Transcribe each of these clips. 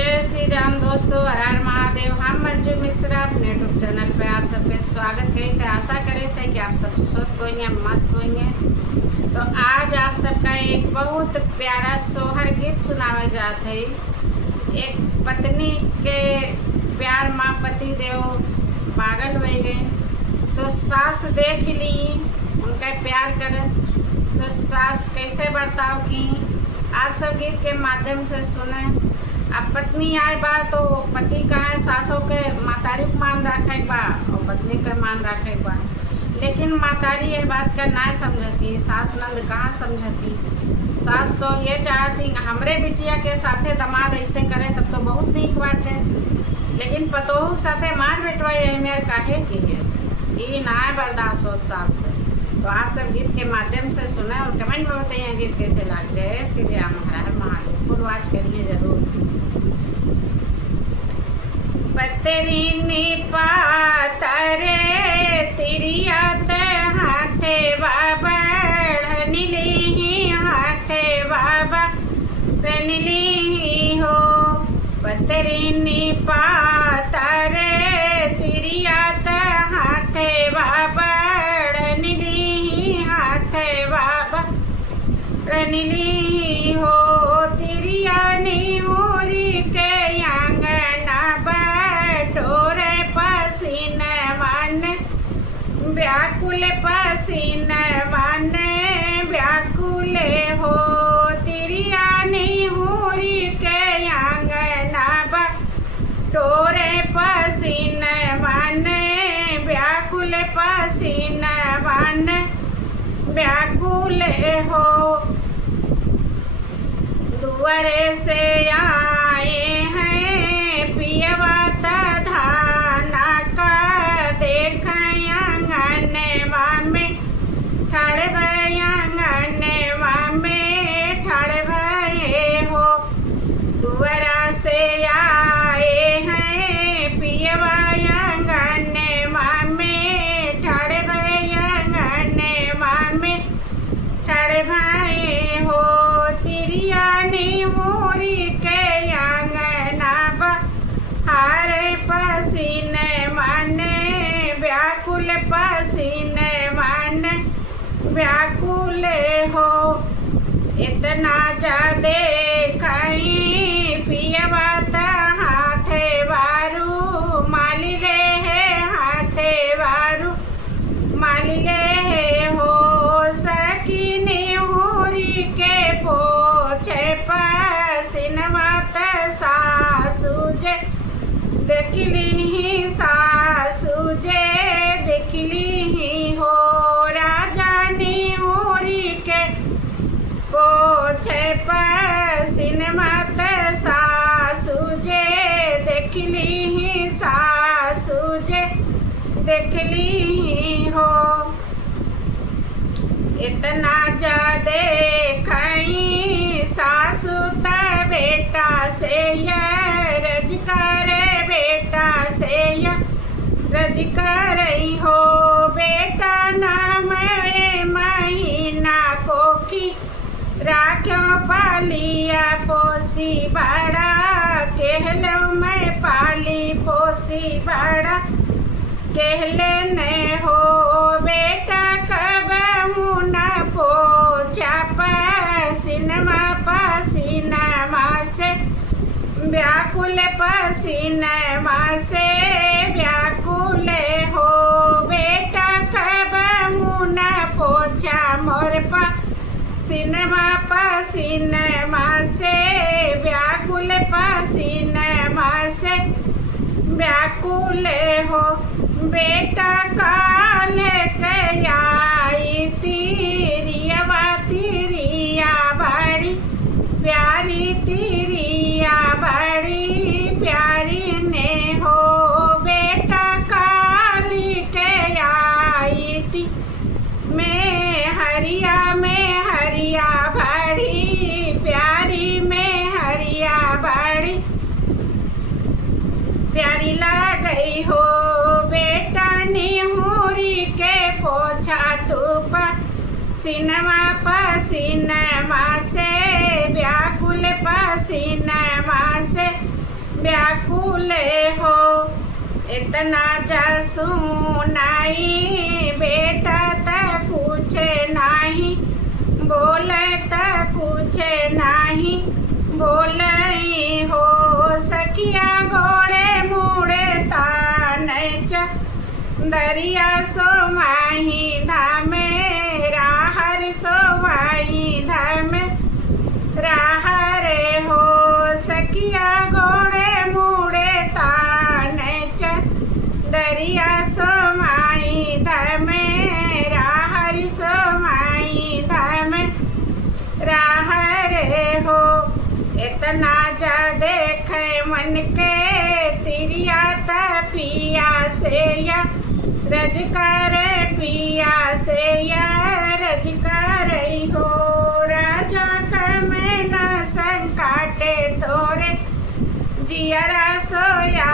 जय श्री राम दोस्तों, हर हर महादेव। हम मंजू मिश्रा अपने यूट्यूब चैनल पे आप सबके स्वागत करें थे। आशा करे थे कि आप सब स्वस्थ होंगे, मस्त होंगे। तो आज आप सबका एक बहुत प्यारा सोहर गीत सुनावे जाते है। एक पत्नी के प्यार माँ पति देव पागल हो गए, तो सास देख ली उनका प्यार कर, तो सास कैसे बर्ताव की आप सब गीत के माध्यम से सुने। अब पत्नी आए बा तो पति कहाँ सासों के मातारी को मान रखे बा और पत्नी का मान रखे बा, लेकिन मातारी ये बात का ना समझती, सास नंद कहाँ समझती। सास तो ये चाहती हमरे बिटिया के साथे दमाद ऐसे करे तब तो बहुत नीक बाटे, लेकिन पतोहू साथे मार बेटवा ये मेरे काहे की ये ना बर्दाश्त हो सास से। तो आप सब गीत के माध्यम से सुने और कमेंट में बताइए गीत कैसे लग। जय श्री राम, हर हर महादेव। फुल वॉच करिए जरूर। पतरी पातरे तिरियात हाथे बाबा ढनिली हाथे बाबा ढनिली हो। पतरी पातरे तिरियात हाथे बाबा रणली हो। तिरियानी मोरी के आंगना बटोरे पसीन वन व्याकुल पसीन वन व्याकुल हो। तिरियानी मोरी के आंगना बटोरे पसीन वन व्याकुल पसीन वन व्याकुल हो। दुआरे से आए हैं पियवा धाना का देख आंगनवा में ठाड़ भय आंगनवा में ठाड़ भये हो। दुआरा से आए हैं पियवा आंगनवा में ठाड़ भय आंगनवा में ठाड़ भये हो। तिरियानी मोरी के आंगना बहारे पसीन मन व्याकुल पसीन मन व्याकुल हो। इतना जादे खाई पियवा हाथे वारू माली ले है हाथे वारू माली ले हो। सकीनी होरी के पोछे पसीनवात सासू जे देखली सासू जे देखली हो। राजानी होरी के पोछे पसीनवात सासू जे देखली सासू जे देखली हो। इतना जादे खाई सासू त बेटा से रज करे बेटा से रज करई हो। बेटा नाम महीना को की राख्यो पालिया पोसी बड़ा कहलो मैं पाली पोसी बड़ा कहले ने हो। बेटा कब मुना पोछा पसीनमा पसीनमा से व्याकुल पसीनमा से व्याकुल हो। बेटा कब मुना पोछा मोर पसीनमा पसीनमा से व्याकुल पसीनमा से व्याकुल हो। बेटा काल कयाई तिरिया बड़ी प्यारी तिरिया बड़ी प्यारी ने हो। बेटा काली कयाई ती में हरिया बड़ी प्यारी में हरिया बड़ी प्यारी लग गई हो। बेटा निहुरी के पोछा तू पसीनवा पसीनवा से व्याकुल पसीनवा से व्याकुल हो। इतना जसू नहीं बेटा त कुछ नहीं बोले त कुछ नहीं बोलई हो। सखिया गोड़े मुड़े ताने च दरिया सोमाही धामे राहर सोमाही धामे राहरे हो। सखिया गोड़े मुड़े ताने च दरिया सोमाई धामे राहर सोमाई धामे राहरे हो। इतना जा देखे मन के तिरिया त पिया से या रज कर पिया से या रज कर हो। राजा कमे न संकाटे तोरे जियरा सोया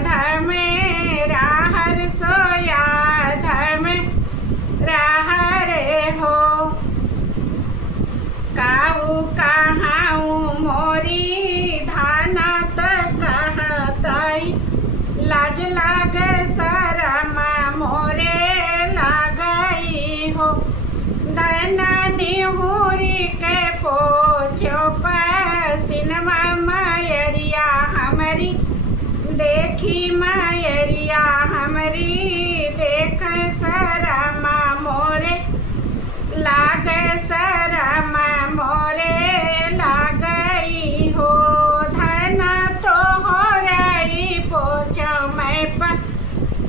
धमे राहर सोया धमे राहरे हो। काऊ कहाऊ मोरी धाना त कहताई लाज लागे शरमा मोरे लागई हो। दना निहुरी के पोछो पसिनमा मायरिया हमारी देखी मायरिया हमारी देख शरमा मोरे लागे शरमा मोरे लागई हो। धना तो हो रही पोछो मैं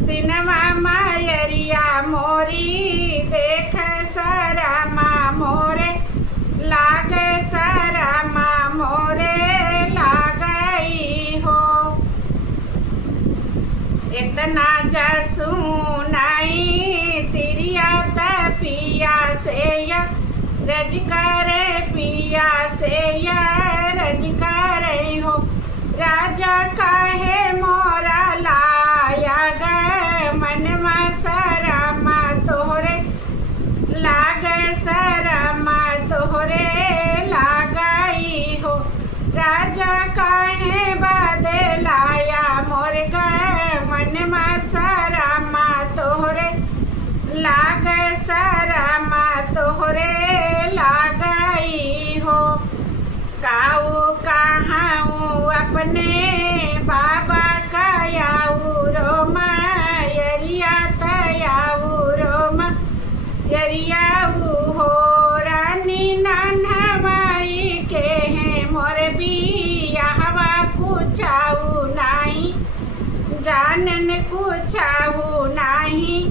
सिनमा मायरिया मोरी देख शरमा मोरे लागे शरमा मोरे लागई हो। इतना जसू नहीं तिरिया त पिया से या रज करे पिया से या रज करे हो। राजा काहे मोरा लाया ग मनवा शरमा तोहरे लाग शरमा तोहरे लागई हो। राजा काहे बादे लाया मोर ग मनवा शरमा तोहरे लाग शरमा तोहरे लागई हो। काऊ कहाऊ अपने बाबा कायाऊ रोमा यरिया तयाऊ रोमा यरियाऊ हो। रानी नानहवाई के हैं मोर बियाहवा कुछाऊ नहीं जानन कुछाऊ नहीं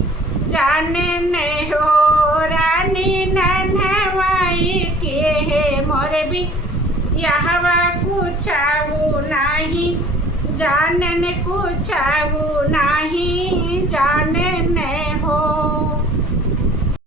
जानन हो। रानी नानहवाई के हैं मोर बियाहवा कुछाऊ नहीं जानन कुछाऊ नहीं जानन